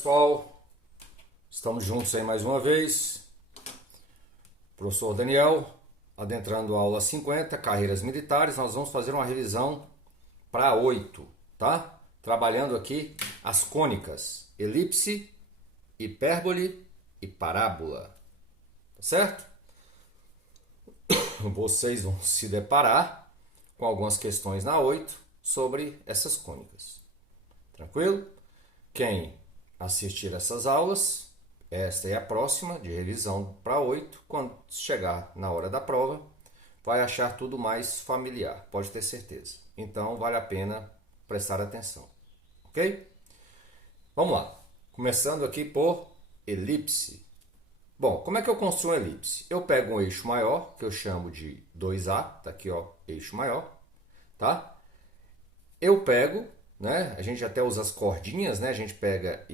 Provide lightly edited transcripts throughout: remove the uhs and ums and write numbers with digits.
Pessoal, estamos juntos aí mais uma vez. Professor Daniel, adentrando a aula 50, carreiras militares. Nós vamos fazer uma revisão para 8, tá? Trabalhando aqui as cônicas, elipse, hipérbole e parábola, tá certo? Vocês vão se deparar com algumas questões na 8 sobre essas cônicas. Tranquilo? Quem assistir essas aulas, esta é a próxima de revisão para 8, quando chegar na hora da prova, vai achar tudo mais familiar, pode ter certeza. Então vale a pena prestar atenção, ok? Vamos lá, começando aqui por elipse. Bom, como é que eu construo uma elipse? Eu pego um eixo maior, que eu chamo de 2A, tá aqui ó, eixo maior, tá? Eu pego, né? A gente até usa as cordinhas, né? A gente pega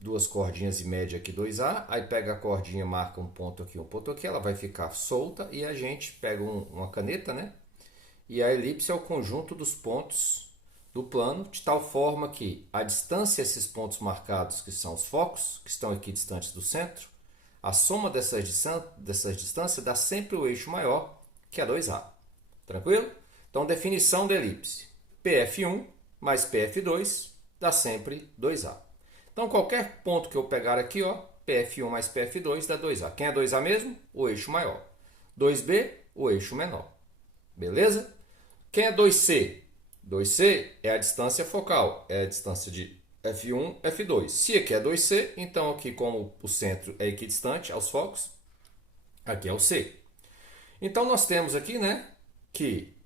duas cordinhas e mede aqui 2A, aí pega a cordinha, marca um ponto aqui, ela vai ficar solta e a gente pega uma caneta, né? E a elipse é o conjunto dos pontos do plano, de tal forma que a distância, esses pontos marcados, que são os focos, que estão aqui distantes do centro, a soma dessas distâncias dá sempre o eixo maior, que é 2A. Tranquilo? Então, definição da elipse. PF1 mais PF2 dá sempre 2A. Então, qualquer ponto que eu pegar aqui, ó, PF1 mais PF2 dá 2A. Quem é 2A mesmo? O eixo maior. 2B, o eixo menor. Beleza? Quem é 2C? 2C é a distância focal, é a distância de F1, F2. Se aqui é 2C, então aqui como o centro é equidistante aos focos, aqui é o C. Então nós temos aqui, né, que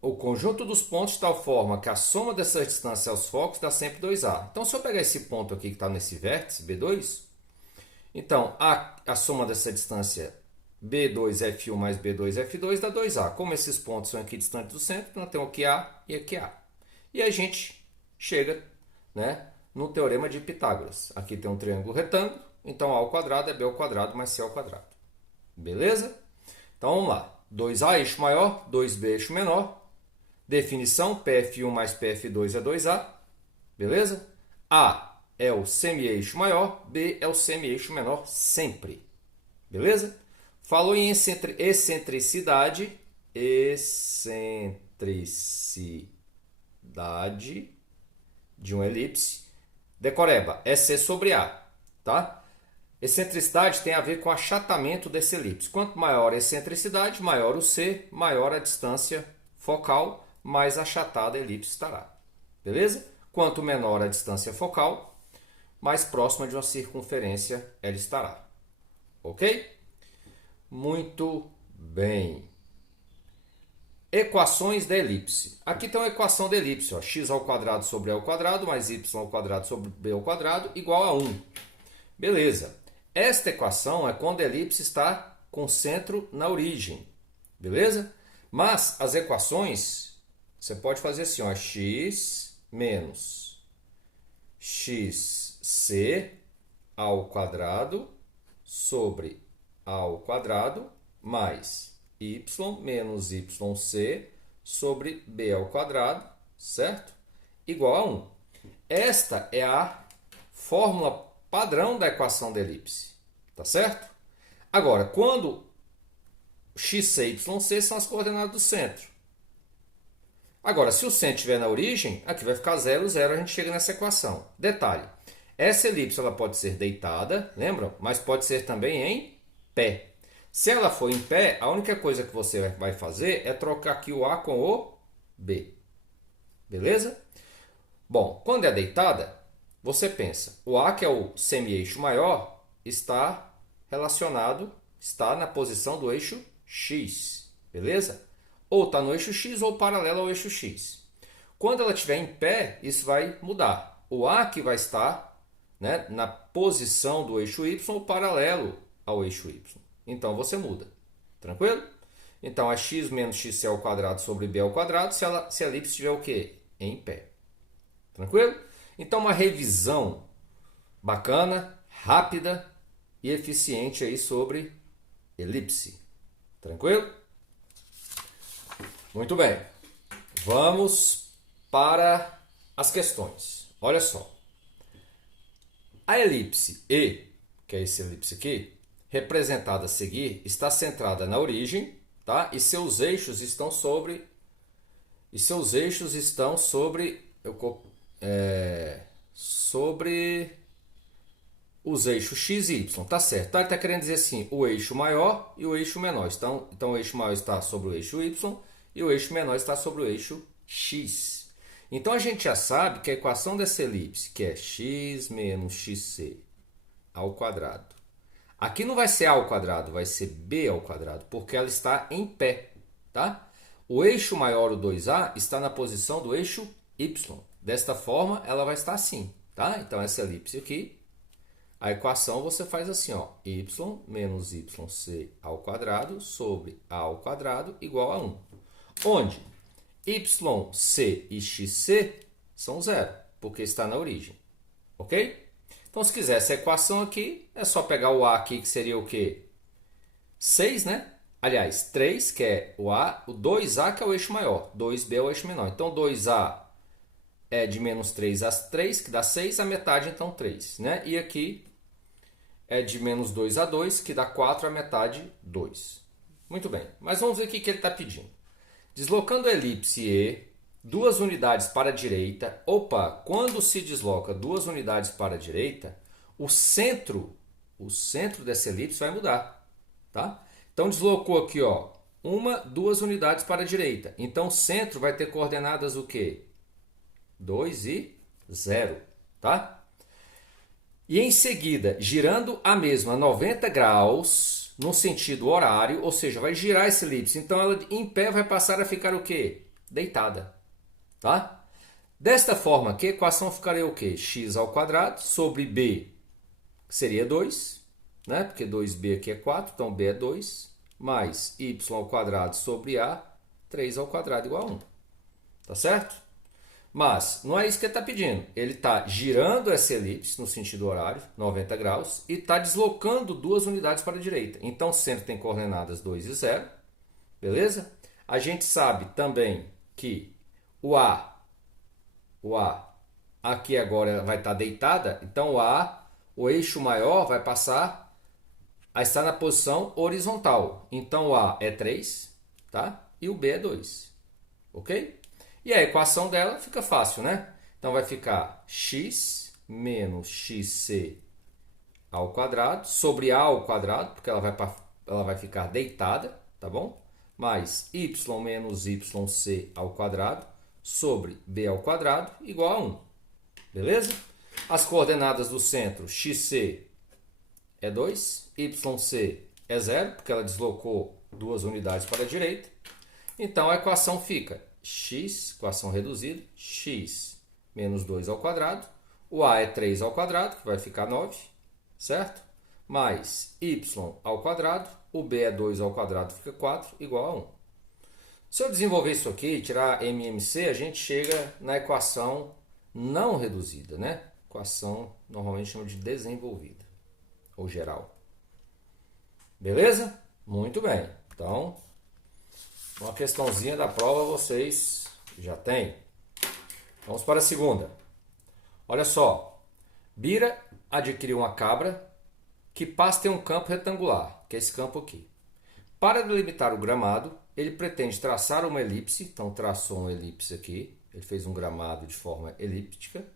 o conjunto dos pontos de tal forma que a soma dessas distâncias aos focos dá sempre 2A. Então se eu pegar esse ponto aqui que está nesse vértice, B2, então a soma dessa distância B2F1 mais B2F2 dá 2A. Como esses pontos são equidistantes do centro, nós temos aqui A e aqui A. E a gente chega, né, no teorema de Pitágoras. Aqui tem um triângulo retângulo, então A ao quadrado é B ao quadrado mais C ao quadrado. Beleza? Então vamos lá. 2A eixo maior, 2B eixo menor. Definição, PF1 mais PF2 é 2A. Beleza? A é o semi-eixo maior, B é o semi-eixo menor sempre. Beleza? Falou em excentricidade de uma elipse. Decoreba, é C sobre A, tá? Excentricidade tem a ver com achatamento dessa elipse. Quanto maior a excentricidade, maior o C, maior a distância focal, mais achatada a elipse estará. Beleza? Quanto menor a distância focal, mais próxima de uma circunferência ela estará. Ok? Muito bem. Equações da elipse. Aqui tem uma equação da elipse, ó, x ao quadrado sobre a ao quadrado mais y ao quadrado sobre b ao quadrado igual a 1. Beleza. Esta equação é quando a elipse está com centro na origem. Beleza? Mas as equações, você pode fazer assim, ó, x menos xc ao quadrado sobre a ao quadrado mais y menos yc sobre b ao quadrado, certo? Igual a 1. Esta é a fórmula padrão da equação da elipse, tá certo? Agora, quando x, y, c são as coordenadas do centro. Agora, se o centro estiver na origem, aqui vai ficar 0, 0, a gente chega nessa equação. Detalhe, essa elipse ela pode ser deitada, lembram? Mas pode ser também em pé. Se ela for em pé, a única coisa que você vai fazer é trocar aqui o A com o B. Beleza? Bom, quando é deitada, você pensa, o A, que é o semi-eixo maior, está relacionado, está na posição do eixo X. Beleza? Ou está no eixo X ou paralelo ao eixo X. Quando ela estiver em pé, isso vai mudar. O A que vai estar, né, na posição do eixo Y ou paralelo ao eixo Y. Então você muda. Tranquilo? Então é x menos xc ao quadrado sobre b ao quadrado se a elipse estiver o quê? Em pé. Tranquilo? Então uma revisão bacana, rápida e eficiente aí sobre elipse. Tranquilo? Muito bem. Vamos para as questões. Olha só. A elipse E, que é essa elipse aqui, representada a seguir, está centrada na origem, tá? E seus eixos estão sobre sobre os eixos x e y, tá certo? Tá? Ele está querendo dizer assim, o eixo maior e o eixo menor. Então o eixo maior está sobre o eixo y e o eixo menor está sobre o eixo x. Então a gente já sabe que a equação dessa elipse, que é x menos xc ao quadrado. Aqui não vai ser a ao quadrado, vai ser b ao quadrado, porque ela está em pé, tá? O eixo maior, o 2a, está na posição do eixo y. Desta forma, ela vai estar assim, tá? Então, essa elipse aqui, a equação você faz assim, ó, y menos yc ao quadrado sobre a ao quadrado igual a 1. Onde yc e xc são zero, porque está na origem, ok? Então, se quiser essa equação aqui, é só pegar o a aqui, que seria o quê? 6, né? Aliás, 3, que é o a, o 2a, que é o eixo maior, 2b é o eixo menor. Então, 2a é de menos 3 a 3, que dá 6, a metade, então, 3, né? E aqui é de menos 2 a 2, que dá 4, a metade, 2. Muito bem, mas vamos ver o que ele está pedindo. Deslocando a elipse E, 2 unidades para a direita. Opa, quando se desloca 2 unidades para a direita, o centro dessa elipse vai mudar, tá? Então, deslocou aqui, ó, 2 unidades para a direita. Então, o centro vai ter coordenadas o quê? 2 e 0, tá? E em seguida, girando a mesma 90 graus no sentido horário, ou seja, vai girar essa elipse. Então, ela em pé vai passar a ficar o quê? Deitada, tá? Desta forma aqui, a equação ficaria o quê? X ao quadrado sobre b, que seria 2, né? Porque 2b aqui é 4, então b é 2, mais y ao quadrado sobre a, 3 ao quadrado igual a 1. Tá certo? Mas não é isso que ele está pedindo. Ele está girando essa elipse no sentido horário, 90 graus, e está deslocando 2 unidades para a direita. Então, o centro tem coordenadas 2 e 0. Beleza? A gente sabe também que o A aqui agora vai estar deitada. Então, o eixo maior vai passar a estar na posição horizontal. Então, o A é 3, tá? E o B é 2. Ok? E a equação dela fica fácil, né? Então, vai ficar x menos xc ao quadrado sobre a ao quadrado, porque ela vai ficar deitada, tá bom? Mais y menos yc ao quadrado sobre b ao quadrado igual a 1. Beleza? As coordenadas do centro, xc é 2, yc é 0, porque ela deslocou 2 unidades para a direita. Então, a equação fica x, equação reduzida, x menos 2 ao quadrado. O a é 3 ao quadrado, que vai ficar 9, certo? Mais y ao quadrado. O b é 2 ao quadrado, fica 4, igual a 1. Se eu desenvolver isso aqui e tirar MMC, a gente chega na equação não reduzida, né? Equação normalmente chama de desenvolvida, ou geral. Beleza? Muito bem. Então, uma questãozinha da prova vocês já têm. Vamos para a segunda. Olha só. Bira adquiriu uma cabra que pasta em um campo retangular, que é esse campo aqui. Para delimitar o gramado, ele pretende traçar uma elipse. Então, traçou uma elipse aqui. Ele fez um gramado de forma elíptica.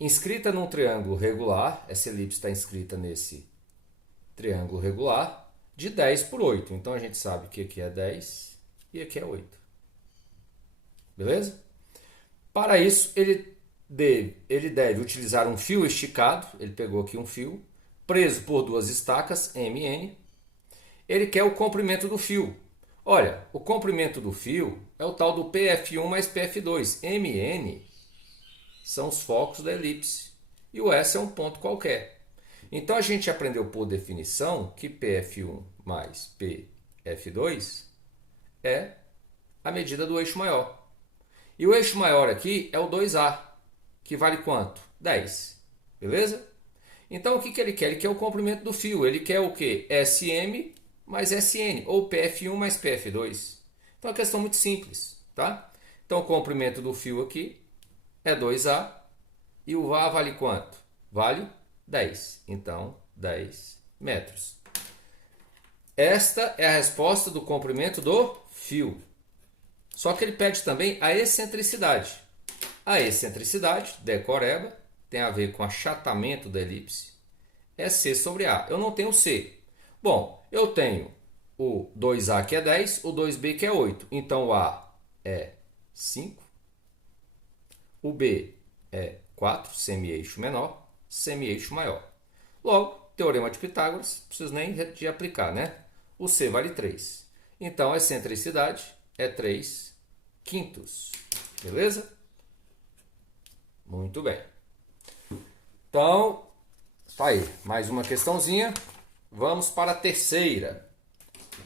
Inscrita num triângulo regular. Essa elipse está inscrita nesse triângulo regular. De 10 por 8. Então, a gente sabe que aqui é 10 e aqui é 8. Beleza? Para isso, ele deve utilizar um fio esticado. Ele pegou aqui um fio, preso por 2 estacas, MN. Ele quer o comprimento do fio. Olha, o comprimento do fio é o tal do PF1 mais PF2. MN são os focos da elipse. E o S é um ponto qualquer. Então, a gente aprendeu por definição que PF1 mais PF2 é a medida do eixo maior. E o eixo maior aqui é o 2A, que vale quanto? 10. Beleza? Então, o que ele quer? Ele quer o comprimento do fio. Ele quer o quê? SM mais SN, ou PF1 mais PF2. Então, é uma questão muito simples, tá? Então, o comprimento do fio aqui é 2A. E o A vale quanto? Vale 10. Então, 10 metros. Esta é a resposta do comprimento do fio. Só que ele pede também a excentricidade. A excentricidade, decoreba, tem a ver com achatamento da elipse. É C sobre A. Eu não tenho C. Bom, eu tenho o 2A que é 10, o 2B que é 8. Então o A é 5. O B é 4, semi-eixo menor, semi-eixo maior. Logo, teorema de Pitágoras, não preciso nem de aplicar, né? O C vale 3. Então a excentricidade é 3 quintos. Beleza? Muito bem. Então, tá aí. Mais uma questãozinha. Vamos para a terceira.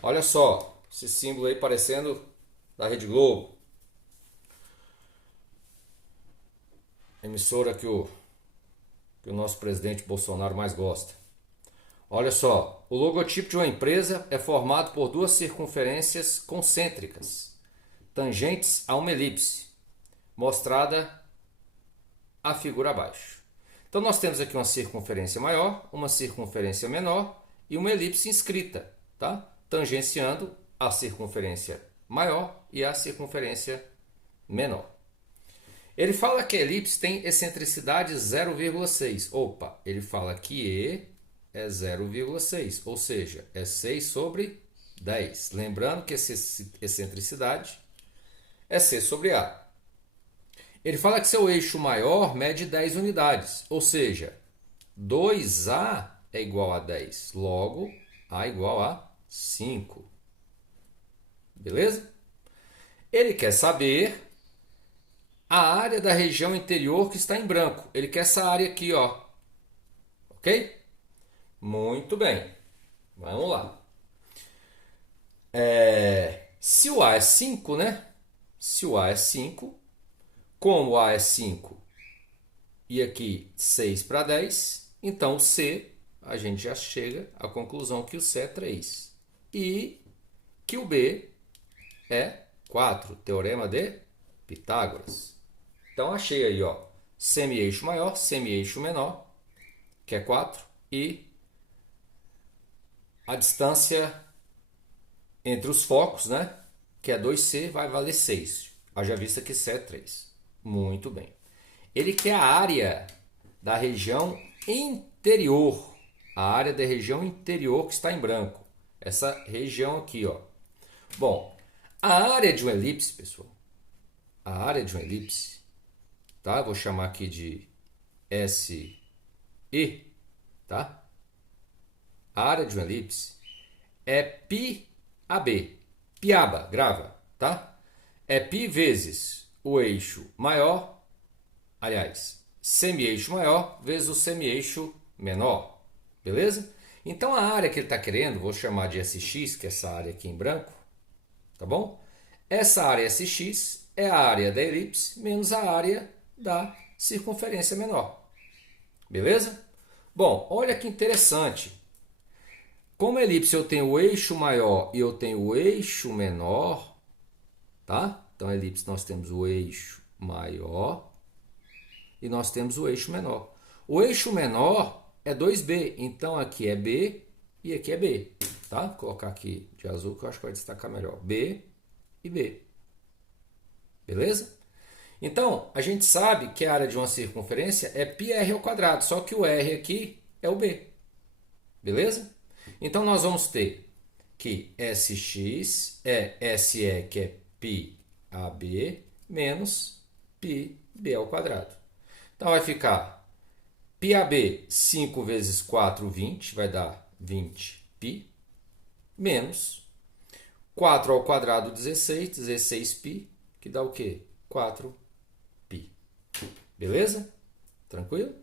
Olha só, esse símbolo aí parecendo da Rede Globo. Emissora que o nosso presidente Bolsonaro mais gosta. Olha só, o logotipo de uma empresa é formado por duas circunferências concêntricas, tangentes a uma elipse, mostrada a figura abaixo. Então nós temos aqui uma circunferência maior, uma circunferência menor e uma elipse inscrita, tá? Tangenciando a circunferência maior e a circunferência menor. Ele fala que a elipse tem excentricidade 0,6. Opa, ele fala que E é 0,6, ou seja, é 6 sobre 10. Lembrando que essa excentricidade é C sobre A. Ele fala que seu eixo maior mede 10 unidades, ou seja, 2A é igual a 10. Logo, A igual a 5. Beleza? Ele quer saber a área da região interior que está em branco. Ele quer essa área aqui, ó. Ok? Muito bem. Vamos lá. Se o A é 5, né? Se o A é 5, como o A é 5 e aqui 6 para 10, então o C, a gente já chega à conclusão que o C é 3. E que o B é 4. Teorema de Pitágoras. Então achei aí, ó, semi-eixo maior, semi-eixo menor, que é 4, e a distância entre os focos, né, que é 2C, vai valer 6. Haja vista que C é 3. Muito bem. Ele quer a área da região interior. A área da região interior que está em branco. Essa região aqui, ó. Bom, a área de uma elipse, pessoal. A área de uma elipse, tá? Vou chamar aqui de SE, tá? A área de uma elipse é π AB. Piaba, grava, tá? É π vezes o eixo maior, aliás, semi-eixo maior vezes o semi-eixo menor. Beleza? Então a área que ele está querendo, vou chamar de SX, que é essa área aqui em branco, tá bom? Essa área SX é a área da elipse menos a área da circunferência menor. Beleza? Bom, olha que interessante. Como a elipse eu tenho o eixo maior e eu tenho o eixo menor, tá? Então a elipse nós temos o eixo maior e nós temos o eixo menor. O eixo menor é 2B, então aqui é B e aqui é B, tá? Vou colocar aqui de azul que eu acho que vai destacar melhor. B e B. Beleza? Então, a gente sabe que a área de uma circunferência é πr ao quadrado, só que o r aqui é o B. Beleza? Então, nós vamos ter que SX é SE, que é πab, menos πb ao quadrado. Então, vai ficar πab 5 vezes 4, 20, vai dar 20π, menos 4 ao quadrado, 16, 16π, que dá o quê? 4π. Beleza? Tranquilo?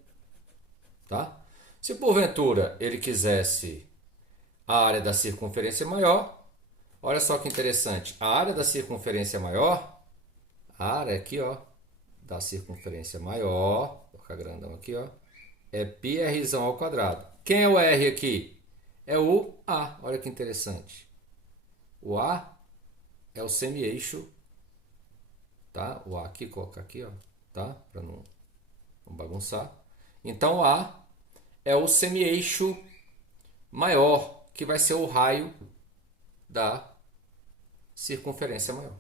Tá? Se porventura ele quisesse a área da circunferência maior, olha só que interessante. A área da circunferência maior, a área aqui, ó, da circunferência maior, vou colocar grandão aqui, ó, é πr ao quadrado. Quem é o R aqui? É o A. Olha que interessante. O A é o semi-eixo, tá? O A aqui, colocar aqui, ó, tá? Para não bagunçar. Então, o A é o semi-eixo maior, que vai ser o raio da circunferência maior.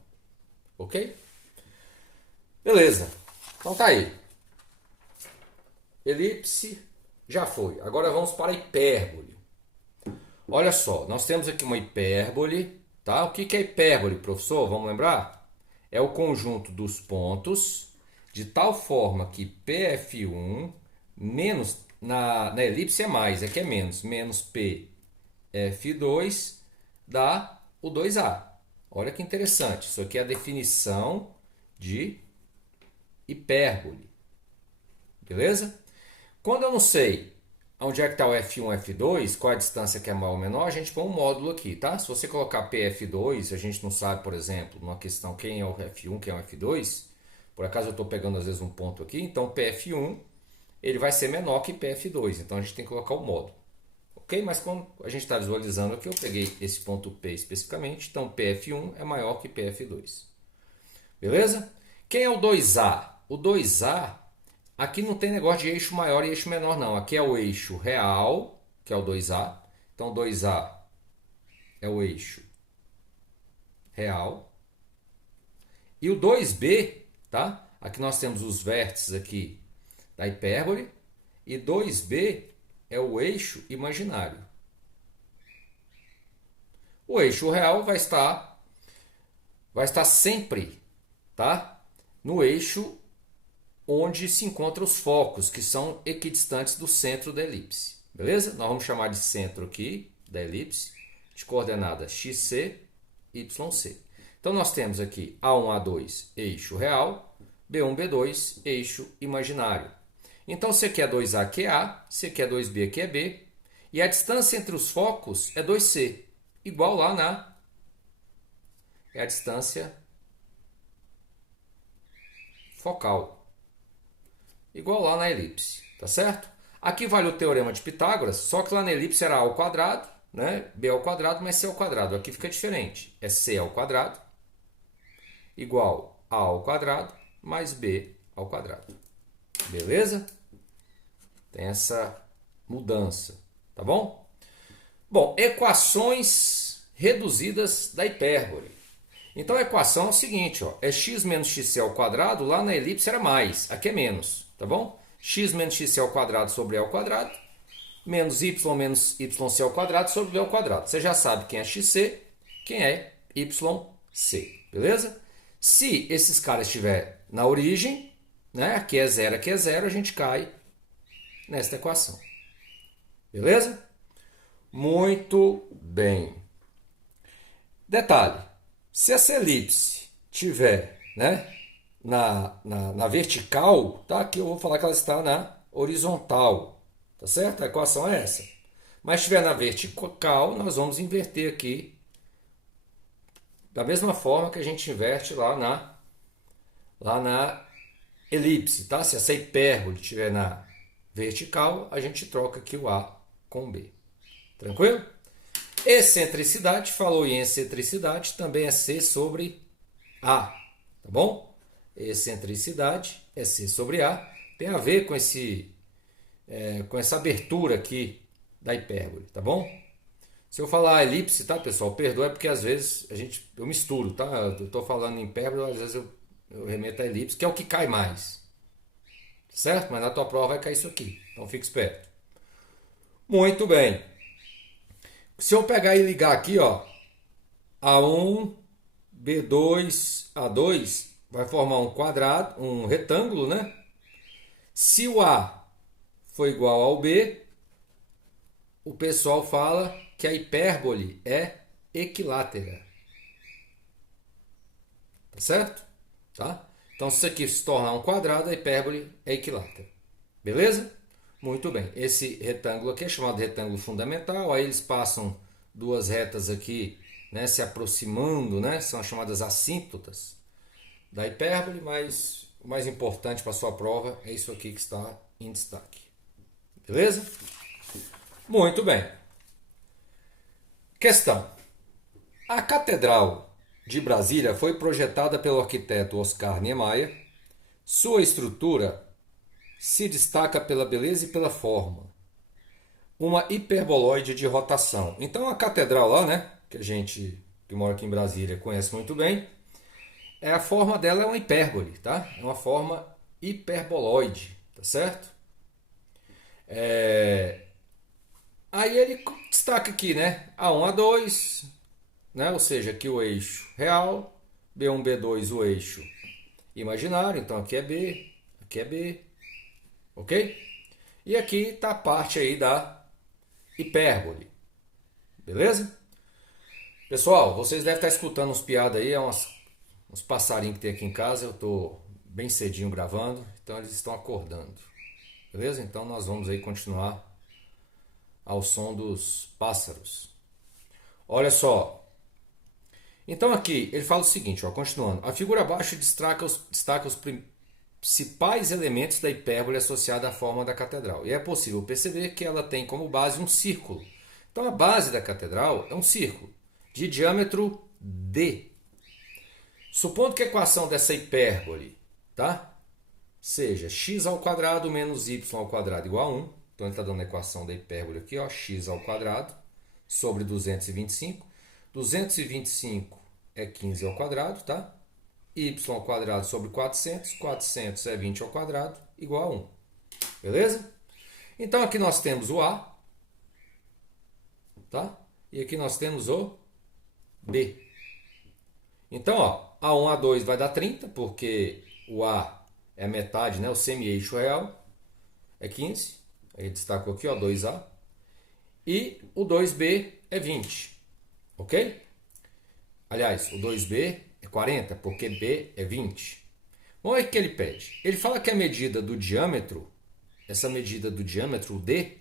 Ok? Beleza. Então tá aí. Elipse já foi. Agora vamos para a hipérbole. Olha só, nós temos aqui uma hipérbole, tá? O que é hipérbole, professor? Vamos lembrar? É o conjunto dos pontos de tal forma que PF1 menos, na elipse é mais, aqui é menos, menos PF2 dá o 2A. Olha que interessante, isso aqui é a definição de hipérbole. Beleza? Quando eu não sei onde é que está o F1 e F2, qual é a distância que é maior ou menor, a gente põe um módulo aqui, tá? Se você colocar PF2, a gente não sabe, por exemplo, numa questão quem é o F1, quem é o F2, por acaso eu estou pegando às vezes um ponto aqui, então PF1 ele vai ser menor que PF2, então a gente tem que colocar o módulo. Ok? Mas como a gente está visualizando aqui, eu peguei esse ponto P especificamente, então PF1 é maior que PF2. Beleza? Quem é o 2A? O 2A, aqui não tem negócio de eixo maior e eixo menor não. Aqui é o eixo real, que é o 2A. Então 2A é o eixo real. E o 2B, tá? Aqui nós temos os vértices aqui da hipérbole. E 2B é o eixo imaginário. O eixo real vai estar sempre, tá? No eixo onde se encontram os focos, que são equidistantes do centro da elipse. Beleza? Nós vamos chamar de centro aqui da elipse, de coordenada xc, yc. Então nós temos aqui A1, A2, eixo real, B1, B2, eixo imaginário. Então se aqui é 2A, aqui é A, se aqui é 2B, aqui é B, e a distância entre os focos é 2C, igual lá na... é a distância focal, igual lá na elipse, tá certo? Aqui vale o teorema de Pitágoras, só que lá na elipse era A ao quadrado, né? B ao quadrado mais C ao quadrado. Aqui fica diferente, é C ao quadrado igual A ao quadrado mais B ao quadrado. Beleza? Tem essa mudança, tá bom? Bom, equações reduzidas da hipérbole. Então a equação é o seguinte, ó, é x menos xc ao quadrado, lá na elipse era mais, aqui é menos, tá bom? X menos xc ao quadrado sobre e ao quadrado, menos y yc ao quadrado sobre b ao quadrado. Você já sabe quem é xc, quem é yc, beleza? Se esses caras estiverem na origem, né, aqui é zero, a gente cai nesta equação. Beleza? Muito bem. Detalhe, se essa elipse tiver, né, na vertical, tá? Aqui eu vou falar que ela está na horizontal, tá certo? A equação é essa. Mas se estiver na vertical, nós vamos inverter aqui da mesma forma que a gente inverte lá na elipse, tá? Se essa hipérbole estiver na vertical, a gente troca aqui o A com o B. Tranquilo? Excentricidade, falou em excentricidade, também é C sobre A, tá bom? Excentricidade é C sobre A, tem a ver com com essa abertura aqui da hipérbole, tá bom? Se eu falar elipse, tá, pessoal? Perdoa, é porque às vezes eu misturo, tá? Eu tô falando em hipérbole, às vezes eu remeto a elipse, que é o que cai mais, certo? Mas na tua prova vai cair isso aqui, então fique esperto. Muito bem. Se eu pegar e ligar aqui, ó, A1, B2, A2, vai formar um quadrado, um retângulo, né? Se o A for igual ao B, o pessoal fala que a hipérbole é equilátera. Tá certo? Tá? Então, se isso aqui se tornar um quadrado, a hipérbole é equilátera. Beleza? Muito bem. Esse retângulo aqui é chamado de retângulo fundamental. Aí eles passam duas retas aqui, né, se aproximando, né? São as chamadas assíntotas da hipérbole, mas o mais importante para a sua prova é isso aqui que está em destaque. Beleza? Muito bem. Questão. A Catedral de Brasília foi projetada pelo arquiteto Oscar Niemeyer. Sua estrutura se destaca pela beleza e pela forma. uma hiperboloide de rotação. Então a catedral lá, né, que a gente que mora aqui em Brasília conhece muito bem, a forma dela é uma hipérbole, tá? É uma forma hiperboloide, tá certo? Aí ele destaca aqui, né, A1, A2, né, ou seja, aqui o eixo real, B1, B2 o eixo imaginário, então aqui é B, ok? E aqui está a parte aí da hipérbole, beleza? Pessoal, vocês devem estar escutando uns piadas aí, uns passarinhos que tem aqui em casa, eu estou bem cedinho gravando, então eles estão acordando, beleza? Então nós vamos aí continuar ao som dos pássaros. Olha só, então aqui ele fala o seguinte, ó, continuando, a figura abaixo destaca os principais elementos da hipérbole associada à forma da catedral. E é possível perceber que ela tem como base um círculo. Então a base da catedral é um círculo de diâmetro d. Supondo que a equação dessa hipérbole, tá, seja x ao quadrado menos y ao quadrado igual a 1. Então ele está dando a equação da hipérbole aqui, ó, x ao quadrado sobre 225. 225 é 15 ao quadrado, tá? Y ao quadrado sobre 400, 400 é 20 ao quadrado, igual a 1. Beleza? Então aqui nós temos o A, tá? E aqui nós temos o B. Então, ó, A1, A2 vai dar 30, porque o A é a metade, né? O semi-eixo real é 15. Aí destacou aqui, ó, 2A. E o 2B é 20, ok? Aliás, o 2B é 40, porque B é 20. Bom, é o que ele pede. Ele fala que a medida do diâmetro, essa medida do diâmetro, o D,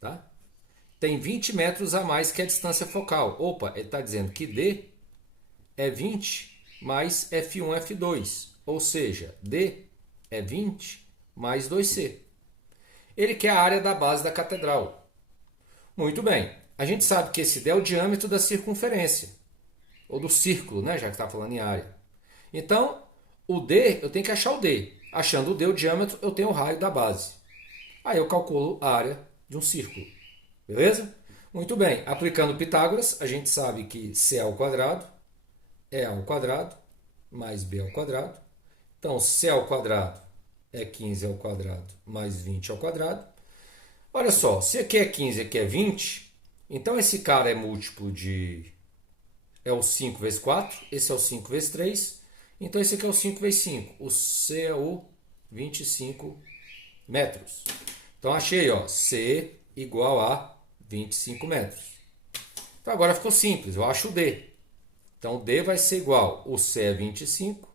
tá, tem 20 metros a mais que a distância focal. Opa, ele está dizendo que D é 20 mais F1, F2. Ou seja, D é 20 mais 2C. Ele quer a área da base da catedral. Muito bem. A gente sabe que esse D é o diâmetro da circunferência. Ou do círculo, né? Já que está falando em área. Então, o D, eu tenho que achar o D. Achando o D, o diâmetro, eu tenho o raio da base. Aí eu calculo a área de um círculo. Beleza? Muito bem. Aplicando Pitágoras, a gente sabe que C ao quadrado é A ao quadrado mais B ao quadrado. Então, C ao quadrado é 15 ao quadrado mais 20 ao quadrado. Olha só, se aqui é 15 e aqui é 20, então esse cara é múltiplo de... é o 5 vezes 4, esse é o 5 vezes 3, então esse aqui é o 5 vezes 5. O C é o 25 metros. Então achei, ó, C igual a 25 metros. Então agora ficou simples, eu acho o D. Então D vai ser igual, o C é 25,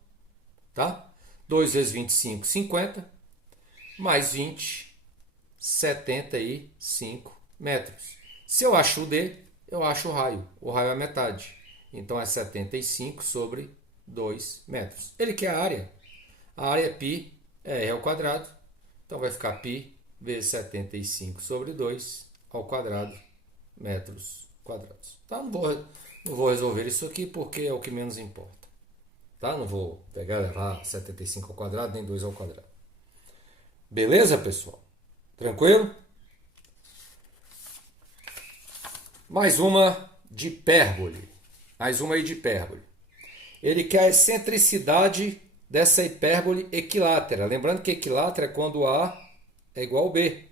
tá? 2 vezes 25, 50, mais 20, 75 metros. Se eu acho o D, eu acho o raio. O raio é a metade. Então é 75 sobre 2 metros. Ele quer a área. A área é π, é r ao quadrado. Então vai ficar π vezes 75 sobre 2 ao quadrado metros quadrados. Tá? Não vou resolver isso aqui porque é o que menos importa. Tá? Não vou pegar e levar 75 ao quadrado nem 2 ao quadrado. Beleza, pessoal? Tranquilo? Mais uma de hipérbole. Mais uma aí de hipérbole. Ele quer a excentricidade dessa hipérbole equilátera. Lembrando que equilátera é quando A é igual a B.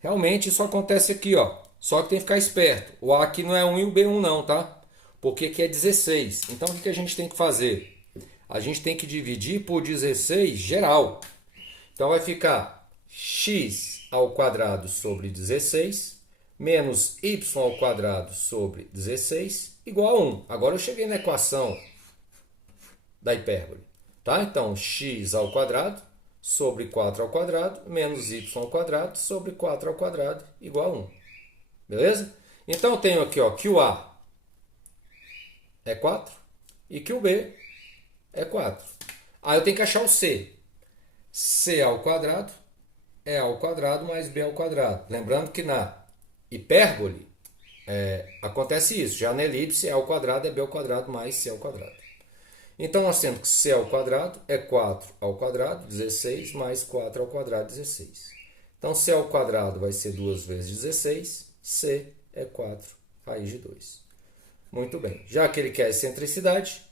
Realmente isso acontece aqui, ó. Só que tem que ficar esperto. O A aqui não é 1 e o B 1 não, tá? Porque aqui é 16. Então o que a gente tem que fazer? A gente tem que dividir por 16 geral. Então vai ficar x ao quadrado sobre 16 menos y ao quadrado sobre 16 igual a 1. Agora eu cheguei na equação da hipérbole. Tá? Então, x ao quadrado sobre 4 ao quadrado menos y ao quadrado sobre 4 ao quadrado igual a 1. Beleza? Então eu tenho aqui, ó, que o A é 4 e que o B é 4. Aí eu tenho que achar o C. C ao quadrado é A ao quadrado mais B ao quadrado. Lembrando que na hipérbole acontece isso. Já na elipse, A ao quadrado é B ao quadrado mais C ao quadrado. Então nós temos que C ao quadrado é 4 ao quadrado, 16, mais 4 ao quadrado, 16. Então, c ao quadrado vai ser 2 vezes 16, c é 4 raiz de 2. Muito bem. Já que ele quer a excentricidade,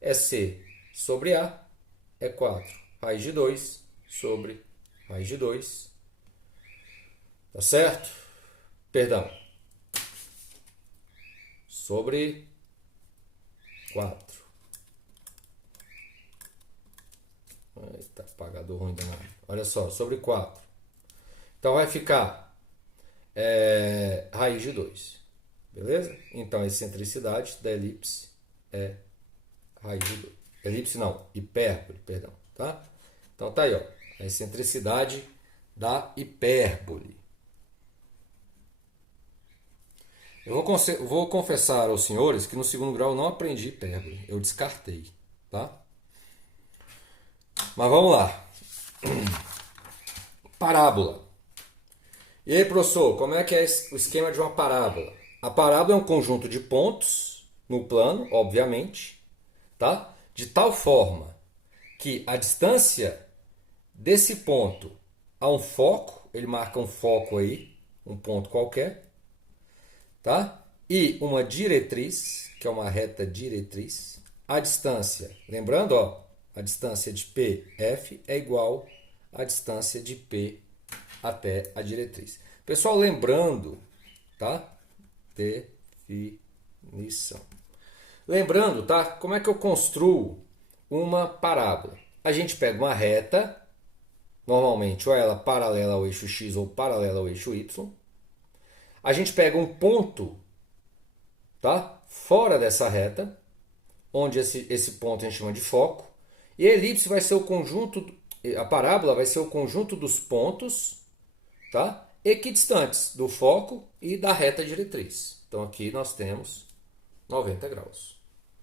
é c sobre a, é 4 raiz de 2 sobre raiz de 2. Tá certo? Perdão. Sobre 4. Eita, apagador ruim danado. Olha só, sobre 4. Então vai ficar raiz de 2. Beleza? Então a excentricidade da elipse é raiz de 2. Elipse não, hipérbole, perdão. Tá? Então tá aí, ó, a excentricidade da hipérbole. Eu vou confessar aos senhores que no segundo grau eu não aprendi hipérbole. Eu descartei. Tá? Mas vamos lá. Parábola. E aí, professor, como é que é o esquema de uma parábola? A parábola é um conjunto de pontos no plano, obviamente, tá? De tal forma que a distância desse ponto a um foco, ele marca um foco aí, um ponto qualquer, tá? E uma diretriz, que é uma reta diretriz. A distância, lembrando, ó, a distância de PF é igual à distância de P até a diretriz. Pessoal, lembrando, tá? Definição. Lembrando, tá? Como é que eu construo uma parábola? A gente pega uma reta, normalmente ou ela paralela ao eixo X ou paralela ao eixo Y. A gente pega um ponto, tá? Fora dessa reta, onde esse ponto a gente chama de foco. E a elipse vai ser o conjunto, a parábola vai ser o conjunto dos pontos, tá? Equidistantes do foco e da reta diretriz. Então aqui nós temos 90 graus.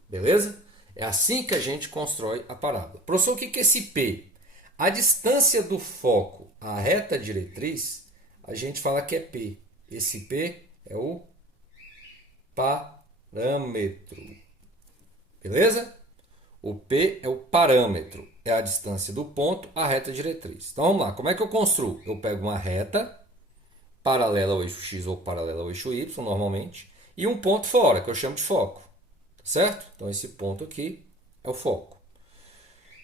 Beleza? É assim que a gente constrói a parábola. Professor, o que é esse P? A distância do foco à reta diretriz, a gente fala que é P. Esse P é o parâmetro. Beleza? O P é o parâmetro, é a distância do ponto à reta diretriz. Então vamos lá, como é que eu construo? Eu pego uma reta paralela ao eixo X ou paralela ao eixo Y, normalmente, e um ponto fora, que eu chamo de foco. Certo? Então esse ponto aqui é o foco.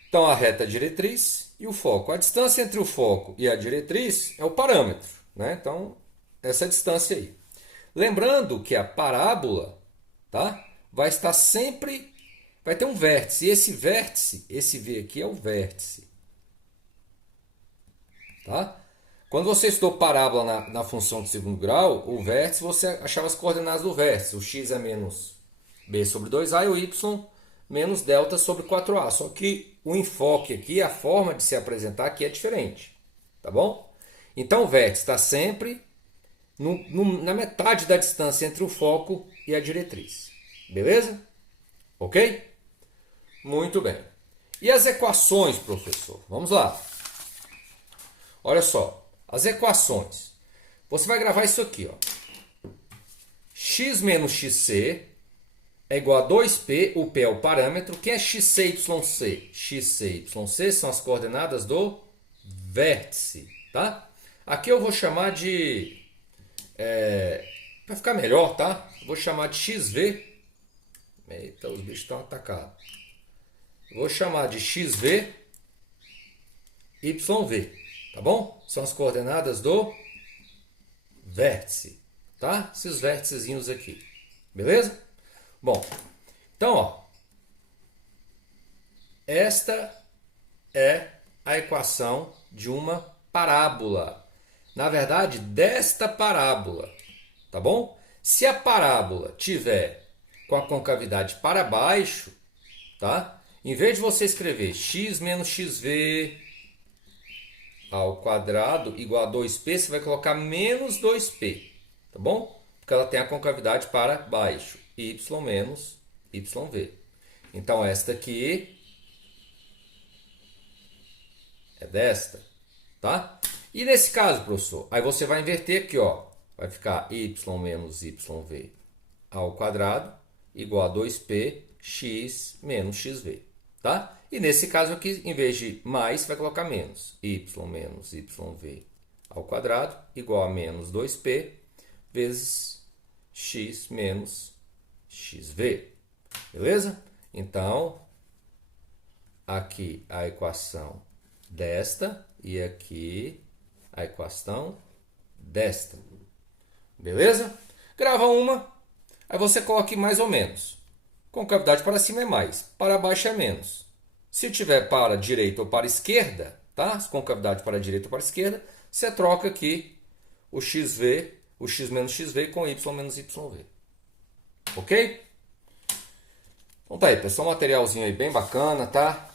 Então a reta diretriz e o foco. A distância entre o foco e a diretriz é o parâmetro, né? Então essa distância aí. Lembrando que a parábola, tá? Vai estar sempre, vai ter um vértice. E esse vértice, esse V aqui é o vértice. Tá? Quando você estudou parábola na função de segundo grau, o vértice, você achava as coordenadas do vértice. O x é menos b sobre 2a e o y menos delta sobre 4a. Só que o enfoque aqui, a forma de se apresentar aqui é diferente. Tá bom? Então o vértice está sempre na metade da distância entre o foco e a diretriz. Beleza? Ok? Muito bem. E as equações, professor? Vamos lá. Olha só. As equações. Você vai gravar isso aqui, ó. X menos xc é igual a 2p, o p é o parâmetro. Quem é xc, yc? Xc e yc são as coordenadas do vértice, tá? Aqui eu vou chamar de... para ficar melhor, tá? Vou chamar de xv. Eita, os bichos estão atacados. Vou chamar de xv, yv, tá bom? São as coordenadas do vértice, tá? Esses vérticezinhos aqui, beleza? Bom, então, ó, esta é a equação de uma parábola. Na verdade, desta parábola, tá bom? Se a parábola tiver com a concavidade para baixo, tá? Em vez de você escrever x menos xv ao quadrado igual a 2p, você vai colocar menos 2p, tá bom? Porque ela tem a concavidade para baixo, y menos yv. Então, esta aqui é desta, tá? E nesse caso, professor, aí você vai inverter aqui, ó. Vai ficar y menos yv ao quadrado igual a 2p x menos xv, tá? E nesse caso aqui, em vez de mais, vai colocar menos. Y menos yv ao quadrado igual a menos 2p vezes x menos xv. Beleza? Então, aqui a equação desta e aqui a equação desta. Beleza? Grava uma, aí você coloca aqui mais ou menos. Concavidade para cima é mais, para baixo é menos. Se tiver para direita ou para esquerda, tá? Concavidade para direita ou para esquerda, você troca aqui o xv, o x menos xv com y menos yv. Ok? Então tá aí, pessoal, um materialzinho aí bem bacana, tá?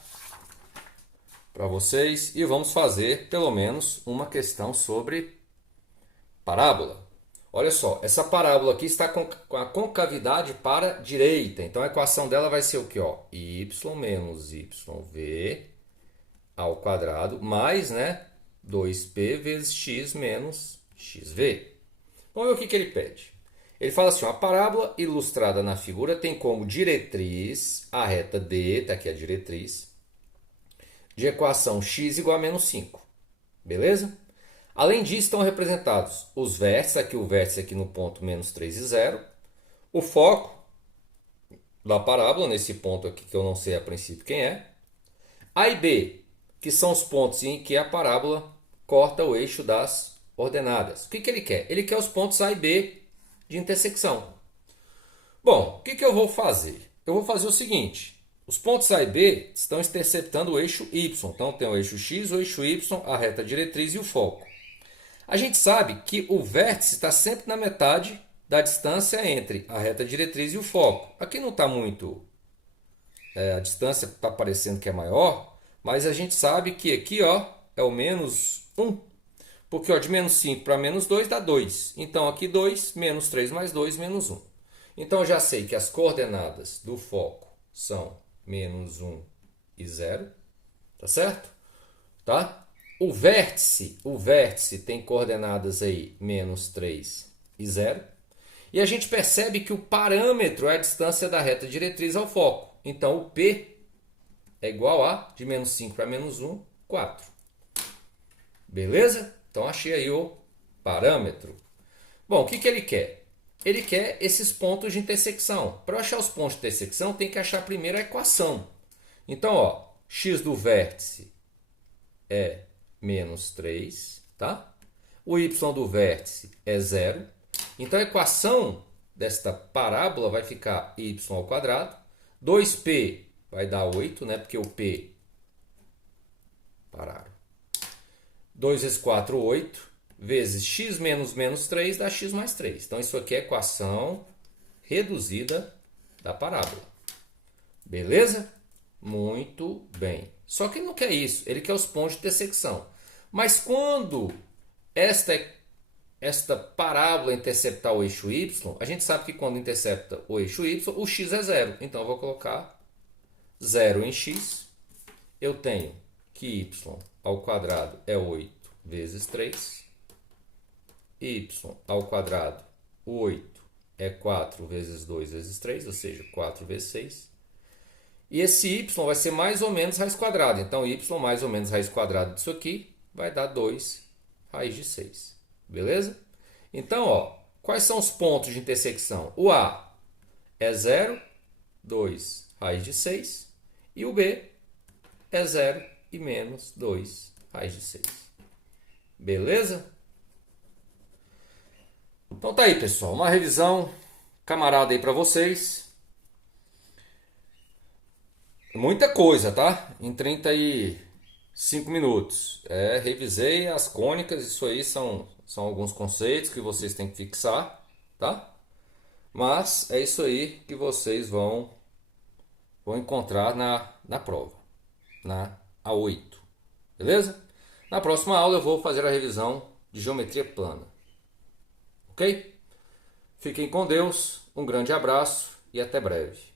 Para vocês. E vamos fazer pelo menos uma questão sobre parábola. Olha só, essa parábola aqui está com a concavidade para a direita. Então a equação dela vai ser o que? Ó? Y menos yv ao quadrado mais, né, 2p vezes x menos xv. Vamos ver o que ele pede. Ele fala assim, ó, a parábola ilustrada na figura tem como diretriz a reta D, tá aqui a diretriz, de equação x igual a menos 5. Beleza? Além disso, estão representados os vértices, o vértice aqui no ponto menos 3 e 0, o foco da parábola, nesse ponto aqui que eu não sei a princípio quem é, A e B, que são os pontos em que a parábola corta o eixo das ordenadas. O que ele quer? Ele quer os pontos A e B de intersecção. Bom, o que eu vou fazer? Eu vou fazer o seguinte, os pontos A e B estão interceptando o eixo Y, então tem o eixo X, o eixo Y, a reta diretriz e o foco. A gente sabe que o vértice está sempre na metade da distância entre a reta diretriz e o foco. Aqui não está muito... a distância está parecendo que é maior, mas a gente sabe que aqui, ó, é o menos 1. Porque ó, de menos 5 para menos 2 dá 2. Então aqui 2, menos 3 mais 2, menos 1. Então eu já sei que as coordenadas do foco são menos 1 e 0. Tá certo? Tá? O vértice tem coordenadas aí menos 3 e 0. E a gente percebe que o parâmetro é a distância da reta diretriz ao foco. Então o P é igual a, de menos 5 para menos 1, 4. Beleza? Então achei aí o parâmetro. Bom, o que ele quer? Ele quer esses pontos de intersecção. Para eu achar os pontos de intersecção, tem que achar primeiro a equação. Então, ó, x do vértice é menos 3, tá? O y do vértice é 0. Então a equação desta parábola vai ficar y ao quadrado. 2p vai dar 8, né? Porque o p... Pararam. 2 vezes 4, 8. Vezes x menos menos 3 dá x mais 3. Então isso aqui é a equação reduzida da parábola. Beleza? Muito bem. Só que ele não quer isso. Ele quer os pontos de intersecção. Mas quando esta parábola interceptar o eixo y, a gente sabe que quando intercepta o eixo y, o x é 0. Então eu vou colocar 0 em x. Eu tenho que y ao quadrado é 8 vezes 3. Y ao quadrado, 8 é 4 vezes 2 vezes 3, ou seja, 4 vezes 6. E esse y vai ser mais ou menos raiz quadrada. Então, y mais ou menos raiz quadrada disso aqui vai dar 2 raiz de 6. Beleza? Então, ó, quais são os pontos de intersecção? O A é 0, 2 raiz de 6. E o B é 0 e menos 2 raiz de 6. Beleza? Então tá aí, pessoal. Uma revisão camarada aí para vocês. Muita coisa, tá? Em 35 minutos. Revisei as cônicas. Isso aí são alguns conceitos que vocês têm que fixar, tá? Mas é isso aí que vocês vão encontrar na prova. Na A8. Beleza? Na próxima aula eu vou fazer a revisão de geometria plana. Ok? Fiquem com Deus, um grande abraço e até breve.